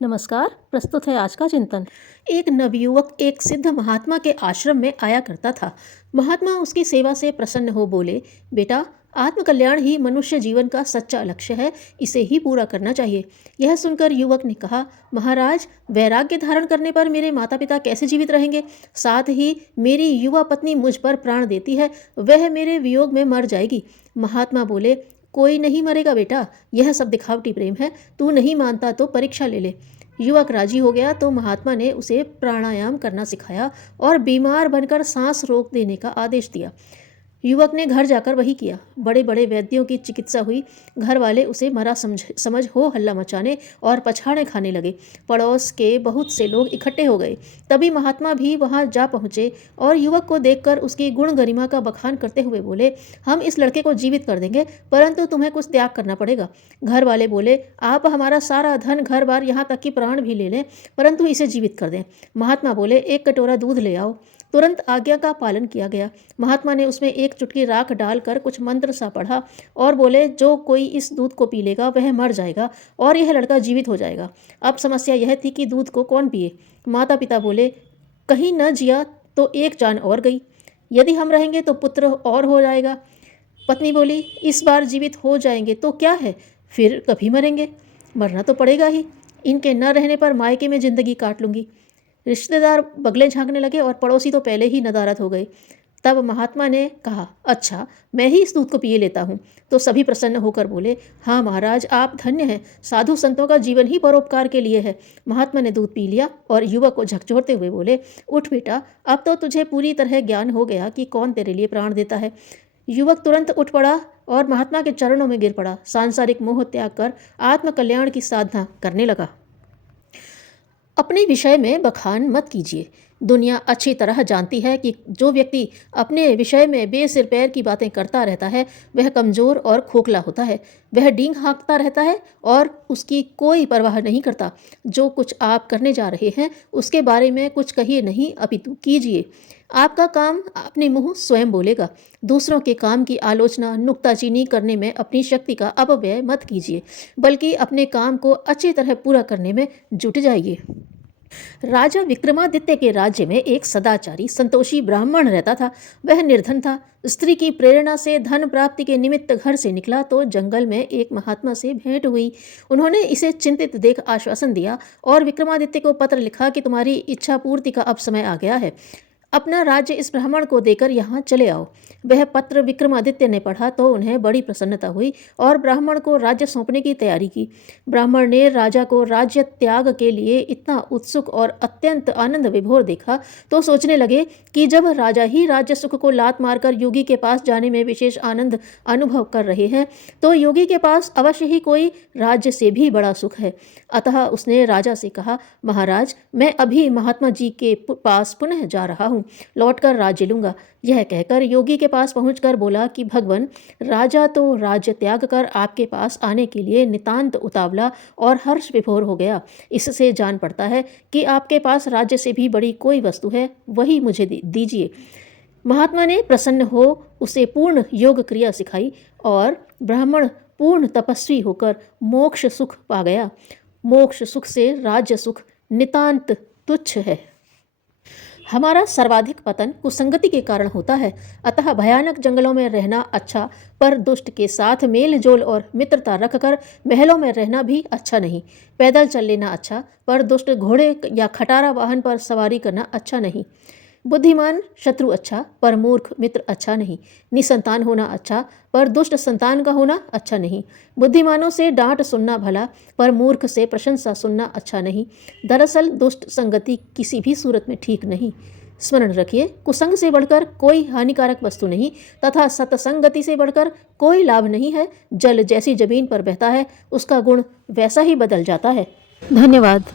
नमस्कार। प्रस्तुत है आज का चिंतन। एक नवयुवक एक सिद्ध महात्मा के आश्रम में आया करता था। महात्मा उसकी सेवा से प्रसन्न हो बोले, बेटा, आत्मकल्याण ही मनुष्य जीवन का सच्चा लक्ष्य है, इसे ही पूरा करना चाहिए। यह सुनकर युवक ने कहा, महाराज, वैराग्य धारण करने पर मेरे माता पिता कैसे जीवित रहेंगे? साथ ही मेरी युवा पत्नी मुझ पर प्राण देती है, वह मेरे वियोग में मर जाएगी। महात्मा बोले, कोई नहीं मरेगा बेटा, यह सब दिखावटी प्रेम है, तू नहीं मानता तो परीक्षा ले ले। युवक राजी हो गया तो महात्मा ने उसे प्राणायाम करना सिखाया और बीमार बनकर सांस रोक देने का आदेश दिया। युवक ने घर जाकर वही किया। बड़े बड़े वैद्यों की चिकित्सा हुई। घर वाले उसे मरा समझ हो हल्ला मचाने और पछाड़े खाने लगे। पड़ोस के बहुत से लोग इकट्ठे हो गए। तभी महात्मा भी वहां जा पहुंचे और युवक को देखकर उसकी गुण गरिमा का बखान करते हुए बोले, हम इस लड़के को जीवित कर देंगे, परंतु तुम्हें कुछ त्याग करना पड़ेगा। घर वाले बोले, आप हमारा सारा धन, घर बार, यहाँ तक कि प्राण भी ले लें, परंतु इसे जीवित कर दें। महात्मा बोले, एक कटोरा दूध ले आओ। तुरंत आज्ञा का पालन किया गया। महात्मा ने उसमें एक चुटकी राख डालकर कुछ मंत्र सा पढ़ा और बोले, जो कोई इस दूध को पी लेगा वह मर जाएगा और यह लड़का जीवित हो जाएगा। अब समस्या यह थी कि दूध को कौन पिए। माता पिता बोले, कहीं न जिया तो एक जान और गई, यदि हम रहेंगे तो पुत्र और हो जाएगा। पत्नी बोली, इस बार जीवित हो जाएंगे तो क्या है, फिर कभी मरेंगे, मरना तो पड़ेगा ही। इनके न रहने पर मायके में जिंदगी काट लूंगी। रिश्तेदार बगले झांकने लगे और पड़ोसी तो पहले ही नदारद हो गए। तब महात्मा ने कहा, अच्छा, मैं ही इस दूध को पिए लेता हूँ। तो सभी प्रसन्न होकर बोले, हाँ महाराज, आप धन्य हैं, साधु संतों का जीवन ही परोपकार के लिए है। महात्मा ने दूध पी लिया और युवक को झकझोरते हुए बोले, उठ बेटा, अब तो तुझे पूरी तरह ज्ञान हो गया कि कौन तेरे लिए प्राण देता है। युवक तुरंत उठ पड़ा और महात्मा के चरणों में गिर पड़ा। सांसारिक मोह त्याग कर आत्मकल्याण की साधना करने लगा। अपने विषय में बखान मत कीजिए। दुनिया अच्छी तरह जानती है कि जो व्यक्ति अपने विषय में बेसिर पैर की बातें करता रहता है वह कमज़ोर और खोखला होता है। वह डींग हाँकता रहता है और उसकी कोई परवाह नहीं करता। जो कुछ आप करने जा रहे हैं उसके बारे में कुछ कहिए नहीं, अपितु कीजिए। आपका काम अपने मुंह स्वयं बोलेगा। दूसरों के काम की आलोचना, नुक्ताचीनी करने में अपनी शक्ति का अपव्यय मत कीजिए, बल्कि अपने काम को अच्छी तरह पूरा करने में जुट जाइए। राजा विक्रमादित्य के राज्य में एक सदाचारी संतोषी ब्राह्मण रहता था। वह निर्धन था। स्त्री की प्रेरणा से धन प्राप्ति के निमित्त घर से निकला तो जंगल में एक महात्मा से भेंट हुई। उन्होंने इसे चिंतित देख आश्वासन दिया और विक्रमादित्य को पत्र लिखा कि तुम्हारी इच्छा पूर्ति का अब समय आ गया है, अपना राज्य इस ब्राह्मण को देकर यहाँ चले आओ। वह पत्र विक्रमादित्य ने पढ़ा तो उन्हें बड़ी प्रसन्नता हुई और ब्राह्मण को राज्य सौंपने की तैयारी की। ब्राह्मण ने राजा को राज्य त्याग के लिए इतना उत्सुक और अत्यंत आनंद विभोर देखा तो सोचने लगे कि जब राजा ही राज्य सुख को लात मारकर योगी के पास जाने में विशेष आनंद अनुभव कर रहे हैं तो योगी के पास अवश्य ही कोई राज्य से भी बड़ा सुख है। अतः उसने राजा से कहा, महाराज, मैं अभी महात्मा जी के पास पुनः जा रहा हूँ, लौटकर राज्य लूंगा। यह कहकर योगी के पास पहुंचकर बोला कि भगवान, राजा तो राज्य त्याग कर आपके पास आने के लिए नितांत उतावला और हर्ष विभोर हो गया। इससे जान पड़ता है कि आपके पास राज्य से भी बड़ी कोई वस्तु है, वही मुझे दीजिए। महात्मा ने प्रसन्न हो उसे पूर्ण योग क्रिया सिखाई और ब्राह्मण पूर्ण तपस्वी होकर मोक्ष सुख पा गया। मोक्ष सुख से राज्य सुख नितांत तुच्छ है। हमारा सर्वाधिक पतन कुसंगति के कारण होता है। अतः भयानक जंगलों में रहना अच्छा, पर दुष्ट के साथ मेल जोल और मित्रता रखकर महलों में रहना भी अच्छा नहीं। पैदल चल लेना अच्छा, पर दुष्ट घोड़े या खटारा वाहन पर सवारी करना अच्छा नहीं। बुद्धिमान शत्रु अच्छा, पर मूर्ख मित्र अच्छा नहीं। निसंतान होना अच्छा, पर दुष्ट संतान का होना अच्छा नहीं। बुद्धिमानों से डांट सुनना भला, पर मूर्ख से प्रशंसा सुनना अच्छा नहीं। दरअसल दुष्ट संगति किसी भी सूरत में ठीक नहीं। स्मरण रखिए, कुसंग से बढ़कर कोई हानिकारक वस्तु नहीं तथा सत्संगति से बढ़कर कोई लाभ नहीं है। जल जैसी जमीन पर बहता है उसका गुण वैसा ही बदल जाता है। धन्यवाद।